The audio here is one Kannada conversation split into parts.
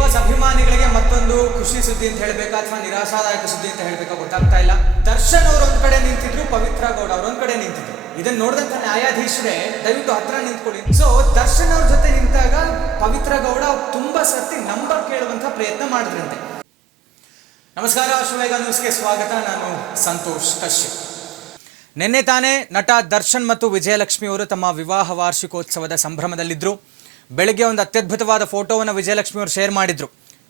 ಬಾಸ್ ಅಭಿಮಾನಿಗಳಿಗೆ ಮತ್ತೊಂದು ಖುಷಿ ಸುದ್ದಿ ಅಂತ ಹೇಳ್ಬೇಕಾ ಅಥವಾ ನಿರಾಶಾದಾಯಕ ಸುದ್ದಿ ಅಂತ ಹೇಳ್ಬೇಕಾ ಗೊತ್ತಾಗ್ತಾ ಇಲ್ಲ. ದರ್ಶನ್ ಅವರು ಒಂದ್ ಕಡೆ ನಿಂತಿದ್ರು, ಪವಿತ್ರ ಗೌಡ ಅವ್ರ ಒಂದ್ ಕಡೆ ನಿಂತಿದ್ರು. ಇದನ್ನ ನೋಡಿದಂತ ನ್ಯಾಯಾಧೀಶರೇ, ದಯವಿಟ್ಟು ಹತ್ರ ನಿಂತ್ಕೊಳ್ಳಿ. ಸೊ ದರ್ಶನ್ ಅವ್ರ ಜೊತೆ ನಿಂತಾಗ ಪವಿತ್ರ ಗೌಡ ತುಂಬಾ ಸರ್ತಿ ನಂಬರ್ ಕೇಳುವಂತ ಪ್ರಯತ್ನ ಮಾಡಿದ್ರಂತೆ. ನಮಸ್ಕಾರ ಅಶ್ವವೇಗ ನ್ಯೂಸ್ಗೆ ಸ್ವಾಗತ. ನಾನು ಸಂತೋಷ್ ಕಶ್ಯಪ್. ನಿನ್ನೆ ತಾನೇ ನಟ ದರ್ಶನ್ ಮತ್ತು ವಿಜಯಲಕ್ಷ್ಮಿ ಅವರು ತಮ್ಮ ವಿವಾಹ ವಾರ್ಷಿಕೋತ್ಸವದ ಸಂಭ್ರಮದಲ್ಲಿದ್ದರು ಬೆಳಗ್ಗೆ ಒಂದು ಅತ್ಯದ್ಭುತವಾದ ಫೋಟೋವನ್ನು ವಿಜಯಲಕ್ಷ್ಮಿ ಅವರು ಶೇರ್ ಮಾಡಿದ್ರು.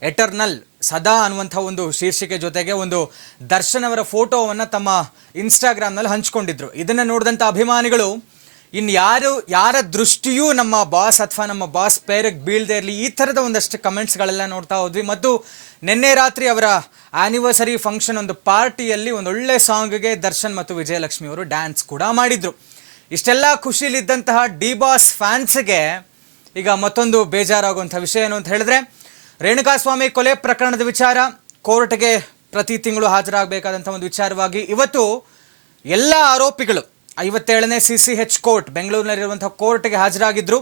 ಎಟರ್ನಲ್ ಸದಾ ಅನ್ನುವಂಥ ಒಂದು ಶೀರ್ಷಿಕೆ ಜೊತೆಗೆ ಒಂದು ದರ್ಶನ್ ಅವರ ಫೋಟೋವನ್ನು ತಮ್ಮ ಇನ್ಸ್ಟಾಗ್ರಾಮ್ನಲ್ಲಿ ಹಂಚ್ಕೊಂಡಿದ್ರು. ಇದನ್ನು ನೋಡಿದಂಥ ಅಭಿಮಾನಿಗಳು ಇನ್ನು ಯಾರು, ಯಾರ ದೃಷ್ಟಿಯೂ ನಮ್ಮ ಬಾಸ್ ಅಥವಾ ನಮ್ಮ ಬಾಸ್ ಪೇರಿಗೆ ಬೀಳದೆ ಇರಲಿ, ಈ ಥರದ ಒಂದಷ್ಟು ಕಮೆಂಟ್ಸ್ಗಳೆಲ್ಲ ನೋಡ್ತಾ ಹೋದ್ವಿ. ಮತ್ತು ನಿನ್ನೆ ರಾತ್ರಿ ಅವರ ಆ್ಯನಿವರ್ಸರಿ ಫಂಕ್ಷನ್ ಒಂದು ಪಾರ್ಟಿಯಲ್ಲಿ ಒಂದು ಒಳ್ಳೆ ಸಾಂಗ್ಗೆ ದರ್ಶನ್ ಮತ್ತು ವಿಜಯಲಕ್ಷ್ಮಿ ಅವರು ಡ್ಯಾನ್ಸ್ ಕೂಡ ಮಾಡಿದರು. ಇಷ್ಟೆಲ್ಲ ಖುಷಿಲಿದ್ದಂತಹ ಡಿ ಬಾಸ್ ಫ್ಯಾನ್ಸ್ಗೆ ಈಗ ಮತ್ತೊಂದು ಬೇಜಾರಾಗುವಂಥ ವಿಷಯ ಏನು ಅಂತ ಹೇಳಿದ್ರೆ, ರೇಣುಕಾಸ್ವಾಮಿ ಕೊಲೆ ಪ್ರಕರಣದ ವಿಚಾರ, ಕೋರ್ಟ್ಗೆ ಪ್ರತಿ ತಿಂಗಳು ಹಾಜರಾಗಬೇಕಾದಂಥ ಒಂದು ವಿಚಾರವಾಗಿ ಇವತ್ತು ಎಲ್ಲ ಆರೋಪಿಗಳು, ಐವತ್ತೇಳನೇ ಸಿ ಸಿ ಎಚ್ ಕೋರ್ಟ್, ಬೆಂಗಳೂರಿನಲ್ಲಿರುವಂಥ ಕೋರ್ಟ್ಗೆ ಹಾಜರಾಗಿದ್ದರು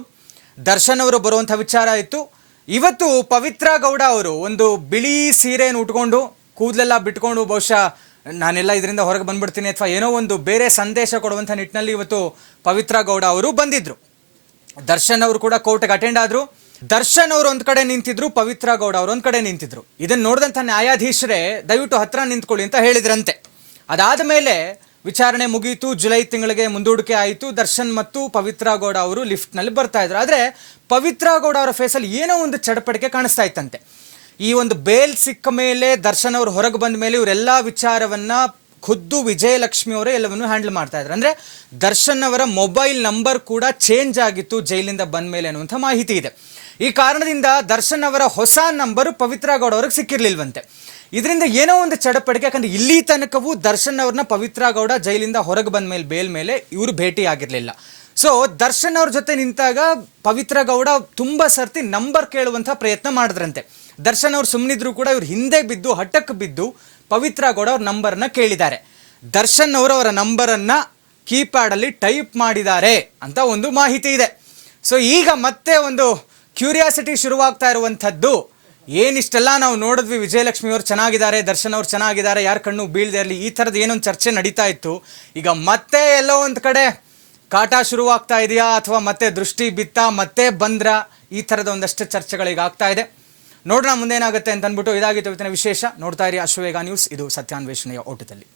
ದರ್ಶನ್ ಅವರು ಬರುವಂಥ ವಿಚಾರ ಇತ್ತು. ಇವತ್ತು ಪವಿತ್ರ ಗೌಡ ಅವರು ಒಂದು ಬಿಳಿ ಸೀರೆಯನ್ನು ಉಟ್ಕೊಂಡು ಕೂದಲೆಲ್ಲ ಬಿಟ್ಕೊಂಡು ಬಹುಶಃ ನಾನೆಲ್ಲ ಇದರಿಂದ ಹೊರಗೆ ಬಂದ್ಬಿಡ್ತೀನಿ ಅಥವಾ ಏನೋ ಒಂದು ಬೇರೆ ಸಂದೇಶ ಕೊಡುವಂಥ ನಿಟ್ಟಿನಲ್ಲಿ ಇವತ್ತು ಪವಿತ್ರ ಗೌಡ ಅವರು ಬಂದಿದ್ರು. ದರ್ಶನ್ ಅವರು ಕೂಡ ಕೋರ್ಟ್ಗೆ ಅಟೆಂಡ್ ಆದ್ರು. ದರ್ಶನ್ ಅವರು ಒಂದ್ ಕಡೆ ನಿಂತಿದ್ರು, ಪವಿತ್ರ ಗೌಡ ಅವರು ಒಂದ್ ಕಡೆ ನಿಂತಿದ್ರು. ಇದನ್ನ ನೋಡಿದಂಥ ನ್ಯಾಯಾಧೀಶರೇ, ದಯವಿಟ್ಟು ಹತ್ರ ನಿಂತ್ಕೊಳ್ಳಿ ಅಂತ ಹೇಳಿದ್ರಂತೆ. ಅದಾದ ಮೇಲೆ ವಿಚಾರಣೆ ಮುಗಿಯಿತು ಜುಲೈ ತಿಂಗಳಿಗೆ ಮುಂದೂಡಿಕೆ ಆಯಿತು, ದರ್ಶನ್ ಮತ್ತು ಪವಿತ್ರ ಗೌಡ ಅವರು ಲಿಫ್ಟ್ನಲ್ಲಿ ಬರ್ತಾ ಇದ್ರು. ಆದರೆ ಪವಿತ್ರ ಗೌಡ ಅವರ ಫೇಸಲ್ಲಿ ಏನೋ ಒಂದು ಚಡಪಡಿಕೆ ಕಾಣಿಸ್ತಾ ಇತ್ತಂತೆ. ಈ ಒಂದು ಬೇಲ್ ಸಿಕ್ಕ ಮೇಲೆ, ದರ್ಶನ್ ಅವರು ಹೊರಗೆ ಬಂದ ಮೇಲೆ ಇವರೆಲ್ಲ ವಿಚಾರವನ್ನ ಖುದ್ದು ವಿಜಯಲಕ್ಷ್ಮಿ ಅವರೇ ಎಲ್ಲವನ್ನು ಹ್ಯಾಂಡಲ್ ಮಾಡ್ತಾ ಇದ್ರು. ಅಂದ್ರೆ ದರ್ಶನ್ ಅವರ ಮೊಬೈಲ್ ನಂಬರ್ ಕೂಡ ಚೇಂಜ್ ಆಗಿತ್ತು ಜೈಲಿಂದ ಬಂದ ಮೇಲೆ ಅನ್ನುವಂಥ ಮಾಹಿತಿ ಇದೆ. ಈ ಕಾರಣದಿಂದ ದರ್ಶನ್ ಅವರ ಹೊಸ ನಂಬರು ಪವಿತ್ರ ಗೌಡ ಅವ್ರಿಗೆ ಸಿಕ್ಕಿರ್ಲಿಲ್ವಂತೆ. ಇದರಿಂದ ಏನೋ ಒಂದು ಚಡಪಡಿಕೆ, ಯಾಕಂದ್ರೆ ಇಲ್ಲಿ ತನಕವೂ ದರ್ಶನ್ ಅವ್ರನ್ನ ಪವಿತ್ರ ಗೌಡ ಜೈಲಿಂದ ಹೊರಗೆ ಬಂದ ಮೇಲೆ ಬೇಲ್ ಮೇಲೆ ಇವರು ಭೇಟಿ ಆಗಿರಲಿಲ್ಲ. ಸೊ ದರ್ಶನ್ ಅವ್ರ ಜೊತೆ ನಿಂತಾಗ ಪವಿತ್ರ ಗೌಡ ತುಂಬಾ ಸರ್ತಿ ನಂಬರ್ ಕೇಳುವಂಥ ಪ್ರಯತ್ನ ಮಾಡಿದ್ರಂತೆ. ದರ್ಶನ್ ಅವ್ರು ಸುಮ್ಮನಿದ್ರು ಕೂಡ ಇವ್ರು ಹಿಂದೆ ಬಿದ್ದು ಹಠಕ್ಕೆ ಬಿದ್ದು ಪವಿತ್ರ ಗೌಡ ಅವ್ರ ನಂಬರ್ನ ಕೇಳಿದ್ದಾರೆ. ದರ್ಶನ್ ಅವರು ಅವರ ನಂಬರನ್ನು ಕೀಪ್ಯಾಡಲ್ಲಿ ಟೈಪ್ ಮಾಡಿದ್ದಾರೆ ಅಂತ ಒಂದು ಮಾಹಿತಿ ಇದೆ. ಸೊ ಈಗ ಮತ್ತೆ ಒಂದು ಕ್ಯೂರಿಯಾಸಿಟಿ ಶುರುವಾಗ್ತಾ ಇರುವಂಥದ್ದು, ಏನಿಷ್ಟೆಲ್ಲ ನಾವು ನೋಡಿದ್ವಿ, ವಿಜಯಲಕ್ಷ್ಮಿ ಅವರು ಚೆನ್ನಾಗಿದ್ದಾರೆ, ದರ್ಶನ್ ಅವ್ರು ಚೆನ್ನಾಗಿದ್ದಾರೆ, ಯಾರ ಕಣ್ಣು ಬೀಳದೆ ಇರಲಿ, ಈ ಥರದ್ದು ಏನೊಂದು ಚರ್ಚೆ ನಡೀತಾ ಇತ್ತು. ಈಗ ಮತ್ತೆ ಎಲ್ಲೋ ಒಂದು ಕಡೆ ಕಾಟ ಶುರುವಾಗ್ತಾ ಇದೆಯಾ ಅಥವಾ ಮತ್ತೆ ದೃಷ್ಟಿ ಬಿತ್ತಾ ಮತ್ತೆ ಬಂದ್ರ? ಈ ಥರದ ಒಂದಷ್ಟು ಚರ್ಚೆಗಳಿಗೆ ಆಗ್ತಾ ಇದೆ. ನೋಡೋಣ ಮುಂದೇನಾಗುತ್ತೆ ಅಂತ ಅಂದ್ಬಿಟ್ಟು ಇದಾಗಿತ್ತು ಇವತ್ತಿನ ವಿಶೇಷ. ನೋಡ್ತಾ ಇರಿ ಅಶ್ವವೇಗ ನ್ಯೂಸ್. ಇದು ಸತ್ಯಾನ್ವೇಷಣೆಯ ಓಟದಲ್ಲಿ.